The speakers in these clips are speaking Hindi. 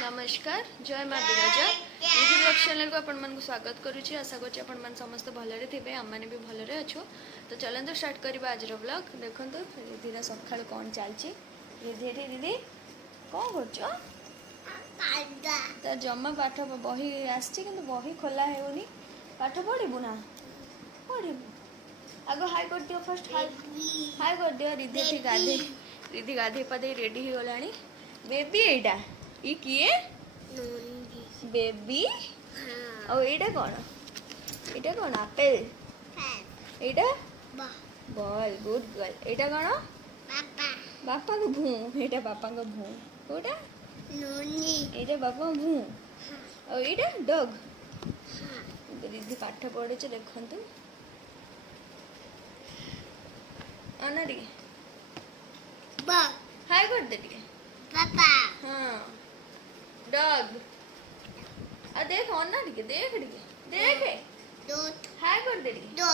नमस्कार जय माँ विराजा रिधि ब्लॉग चैनल को आपण स्वागत करुच्ची आशा करुच्ची आपण मैंने समस्त भलरे थे आम मैंने भी भलरे अच्छु तो चलते स्टार्ट करवा आज ब्लॉग देखो रिधि सका कौन चलती रिधि दीदी कौन कर जमा पाठ बही आसी बही खोला होनी पाठ पढ़ू ना पढ़ू आग हाई कर दियो फर्स्ट हाई कर दियो रिधि गाधे रिधि गाधे पाधे रेडी हो गला बेबी एटा ये किए बेबी और एटा कौन आपेल एटा बॉल गुड गर्ल एटा कौन बापा को भू एटा बापा को भू कोटा एटा बापा भू और एटा डॉग रिधि पाठ पढ़े देखंतु आना रे हाय कर दे टिके पापा हाँ डॉग आ देख अन्ना टिके देख हाय कर दे टिके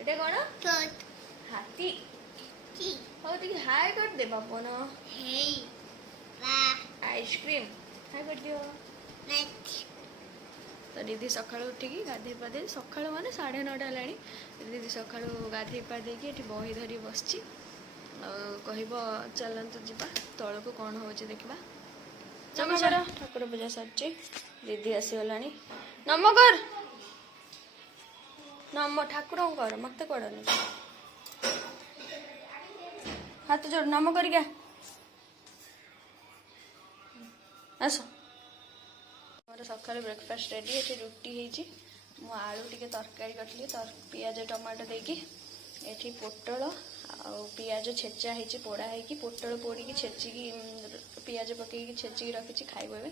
एटा कोन हाथी हो टिके हाय कर दे बापा न हे आइसक्रीम हाय कर दियो तो दीदी सकाळु उठिकी गाधे पाधे सकाळु माने 9:30 हलाणी दीदी सकाळु गाधे पाधे की एठी बही धरी बसची कहब चलतु जीवा तल को कौन हो देखा नमस्कार ठाकुर पूजा सर दीदी आसीगला नम कर नम ठाकुर कर मत कड़नी हाथ जोड़ नम कर आस मोर सका ब्रेकफास्ट रेडी ये रुटी हो आलू टे तरकारी कटली पियाज टमाटो देकी ये पोटल आ पियाज छेचा है पोड़ा है पोटल पोड़ी छेचिकी पियाज पकईकी छेचिकी रखी खाइब ए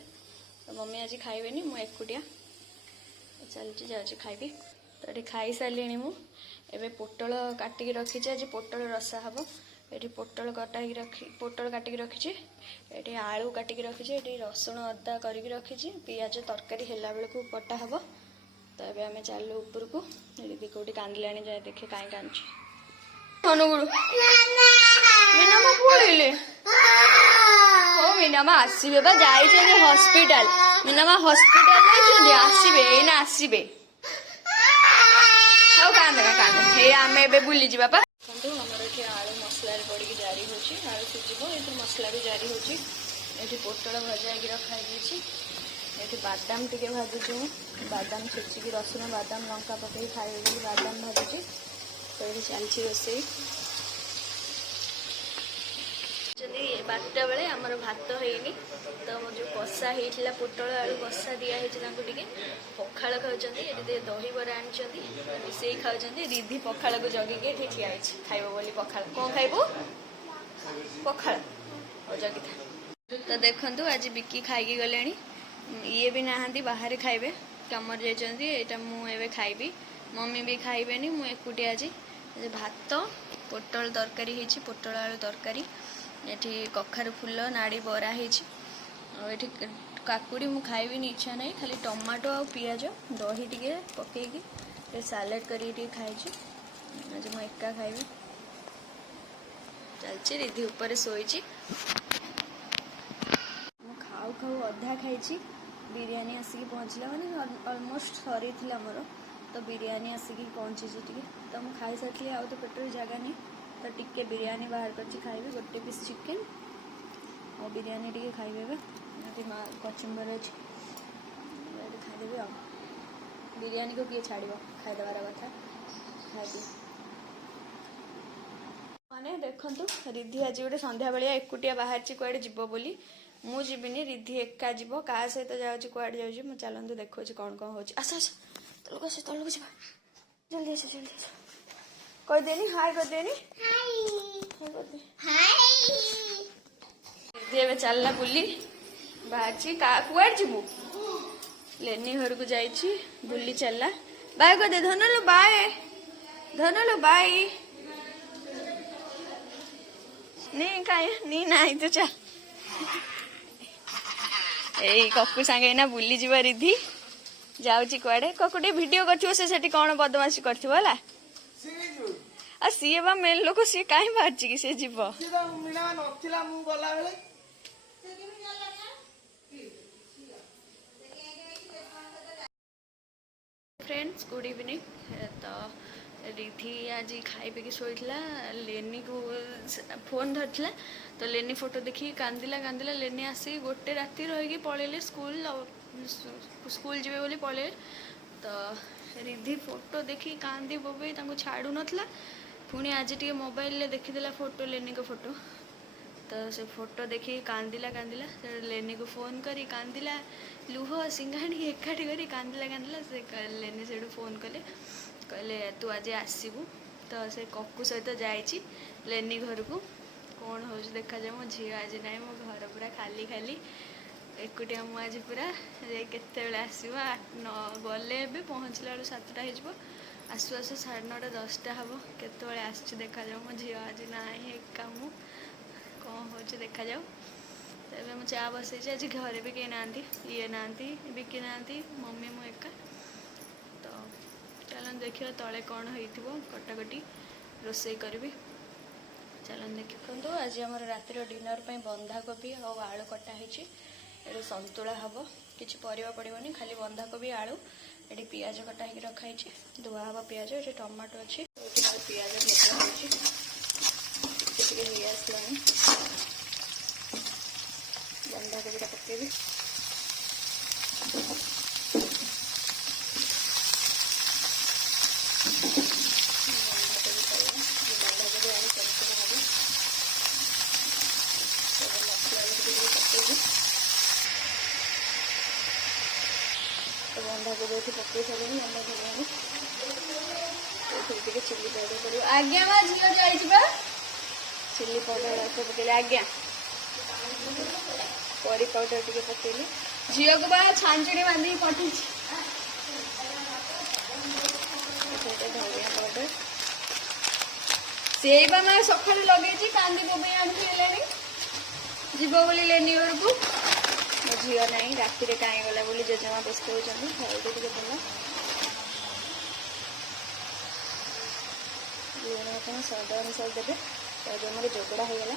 तो मम्मी आज खाइबेनी मु एकुटिया चलती जाऊँगी खाइबी तो ये खाई सारे मुझे पोटल काटिकी रखी आज पोटल रसा हम ये पोटल काटिकी रखी ये आलू काटिकी रखी ये रसुण अदा करके रखी पियाज तरकारी है बेलू पटा हम तो ये आम चलू ऊपर को दीदी कौटी कांदिला जाए देखे कहीं कांदी अनुगुरु मीनामा पळेले ओ मीनामा आसीबे बा जाइछे हॉस्पिटल मीनामा हॉस्पिटल जाइछे आसीबे एना आसीबे हो कांद हे आमे बे बुली जी बापा कंटू हमर एठी आलू मसला रे पड़ी जारी होची आलू सिजिबो एठी मसला भी जारी होची एठी पोटल भजा के रखा गेछि एठी बादाम टिके भाजुछु बादाम छेची की रसुन बादाम लंका पकई खाइबे बोली बादाम भाजुछि तो ये चलती रोसई बारटा बेले आमर भात होनी तो जो कषा होता पोटल आलू कषा दिखाई टे पखाड़ खाऊँ ये दही बरा आनी मिसई खाऊँ रिधि पखाड़ को जगिक ये ठिया खाइब बोली पखाड़ कौन खाइबू पखाड़ और जगी था तो देखु आज बिकी खाई गले ये भी नहांती बाहर खाइबे कमर जाइए मुझे खाइबी मम्मी भी खाइबेनी मु एकुटिया आज भात पोटल तरकारी होती पोटल आलू तरकारी ये कखारू फूल नाड़ी बरा है काकुड़ी मु खाइबी इच्छा नहीं खाली टमाटो आ पियाज दही टे पकईकी सालाड करके खाई आज मु एका खाइबी चलची रिधि ऊपर शोची मु खाऊ खाऊ अधा खाई बिरयानी आसिक पहुँचला मैंने अलमोस्ट सरी थी मोर तो बिरयानी आसिक पहुँची टे तो मुझे खाई सारी आउ तो पेटर जगह नहीं तो टिके बिरयानी बाहर कर खाइबे गोटे पीस चिकेन और बिरयानी टे खाइबे माँ कचुम्बर अच्छे खाईदेवी आ बिरयानी को किए छाड़ खाईदेवार कथा खाई मैंने देखु रिधि आज गोटे संध्या बेलिया एकुटिया बाहर कड़े जीव बोली मु जीविनी रिधि एका जीव क्या सहित जाऊँगी कड़े जाऊँगी मुझे चलते देखो कौन कौन हो तलक जा जल्दी आस जल्दी आस कहदेनी हाय करदेनी रिधि चलना बुली बाहर कुआड़ जीवु लेनी घर को जाइए बुली चलला बाय कर दे धनलु बाय नहीं कहीं नहीं तो चल यही ककु सांगे ना बुली जीव रिधि जाऊँगी कुआड़े ककुटे वीडियो कर से कौन बदमाशी कर सी बा मेन लोक सी कहीं बाहर कि सी जीव गुड इवनिंग। तो रिधि आज खाई पी शोला लेनी को फोन धरला तो लेनी फोटो देखिए कांदिला कांदिला लेनी आसी गोटे राति रही पलैले स्कूल स्कूल जीवे बोली पलैले। तो रिधि फोटो देखी कांदी बोबई छाड़ू नथला पुणी आज टे मोबाइल देखीदेला फोटो लेनी को फोटो। तो से फोटो देखी कांदिला कांदिला लेनी को फोन करी कांदिला लुह सिंगाणी एकाठी करी कांदिला कांदिला से लेनी से फोन कले कहले तू आज आसबू। तो से ककू सहित जाइए लेनी घर को कौन हो देखा जाए मो झी आज ना मो घर पूरा खाली खाली एकुटिया मु आज पूरा केते आसो गले पहुँचला बेलू 7टा हो आसु आसु 9:30 10टा हम केत आस देखा जाओ मो झी आज ना एका मु कौन हो देखा जाओ। तो मुझे चा बसई आज घरे भी कहीं ना ये ना बिकी ना मम्मी मु एका। तो चलन देखिए तले कौन हो कटाकटी रोसई करी चलन देखो। तो आज आम रातिर डिनर पर बंधाकोबी और आलू कटाई ये संतुला हम किसी परिवा पड़ोनी खाली बंधाकोबी आलू ये पियाज कटाई रखाई धुआ हम पियाज ये टमाटो अच्छी पियाज भजा आसलानी बंधाकोबीटा पकेबी बंधाकोबी पकई सारे बंधाकोबी चिल्ली पाउडर पड़ो आज्ञा माँ झील जाइए चिल्ली पाउडर पकड़े आज्ञा करी पाउडर टे पकईली झील को बा छांचुड़ी बांधिक पठे धनिया पाउडर से मैं सका लगे कांदी बोबई आनी जीव बोली लेनी घर को मो झी ना राति कहीं गला बोली जेजेमा व्यस्त होती हल्दी टे देला लुण आप स्वाद अनुसार देते। तो जो मोर जोगड़ा होगला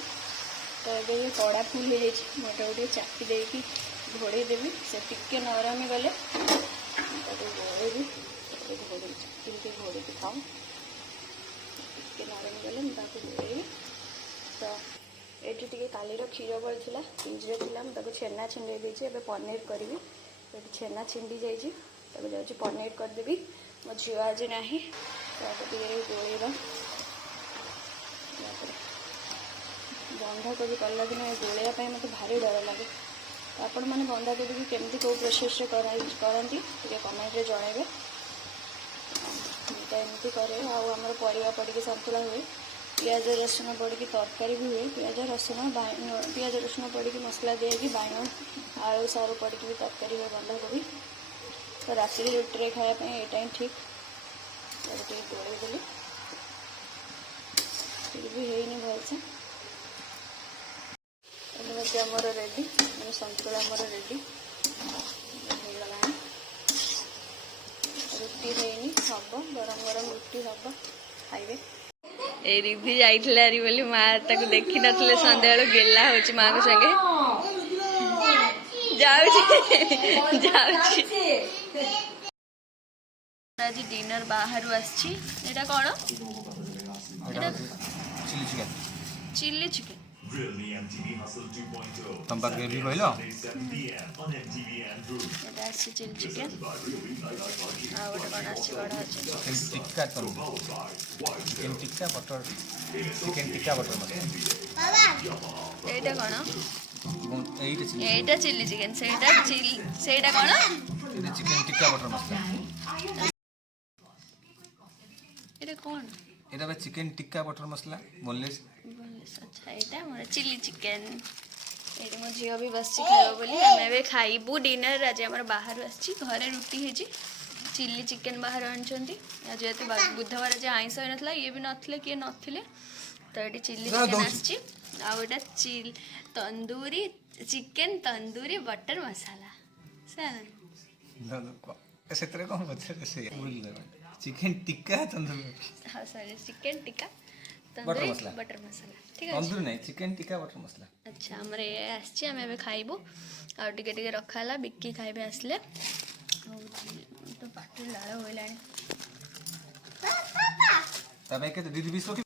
तो ये कड़ा फुल हो जाए मोटा गोटे चापी देकी घोड़े देवी से टिके नरमी गले घोड़ेबी घोड़े घोड़े खाऊ टिके नरमी गले मुझे घोड़ेबी। तो ये टे कालीर क्षीर बड़ी फ्रिज्रे थी छेना छिंडे देती पनीर करी ये छेना छिंडी जाइए पनीर करदेवी मो झील आज ना तो गोलेबा बंधाकोबी कला दिन गोलैया मत भारी डर लगे। तो आपण मैंने बंधाकोबी की केमती कौ प्रोसेस करती कमेंट रे जनइबे तो एमती करे आमर परिवा पड़ी संतुला हुए पियाज रसुण पड़ी तरकारी भी हुए पियाज रसुण पियाज रसुण पड़ी मसला दिए बाइगण आलू सारू पड़ी भी तरकारी हुए बंधाकोबी। तो राति रुटी खायापी यहाँ ही ठीक गोले देली भी है भलसे आमर रेडी मैंने संतुला आमर रेडी होगला रुटी है हम गरम गरम रुटी हम खाइबे। ए रिधि जाइथिला री बोली माँ ताको देखी नथले संध्या बेलू गेला होची माँ को संगे जाउची आज डिनर बाहर आसी एटा कौन चिल्ली चिकेन तुम ग्रेवी कहलो चिल्ली चिकेन आ गोटे कौन आसी tikka chicken tikka butter chicken tikka butter masala एटा कौन एटा चिल्ली चिकेन सेटा कौन चिकेन टिक्का बटर मसाला एटा कौन एटा बा चिकेन टिक्का बटर मसाला बोनलेस। अच्छा यहाँ मोर चिल्ली चिकेन ये मो झील भी बस खाइब बोली आम खाइबू डिनर आज आम बाहर आसी घरे रुटी है चिल्ली चिकेन बाहर आनी आज जेहतु बुधवार आज आईस हो ना ये भी नथिले किए नथिले तो ये चिल्ली चिकेन आसी आटा तंदूरी चिकेन तंदूरी बटर मसाला चिकेन टिक्का तंदूरी हाँ सॉरी चिकेन टिक्का बटर मसाला बटर मसाला ठीक है तंदूरी नहीं चिकेन टिक्का बटर मसाला। अच्छा आमर ये आसी आम ए खाइबू आगे रखाला बिक्की खाइबे आसले तो पाटी लाड़ होइलानी ତା ପାଇଁ କେତେ 2 ପିସ୍ ରଖିବି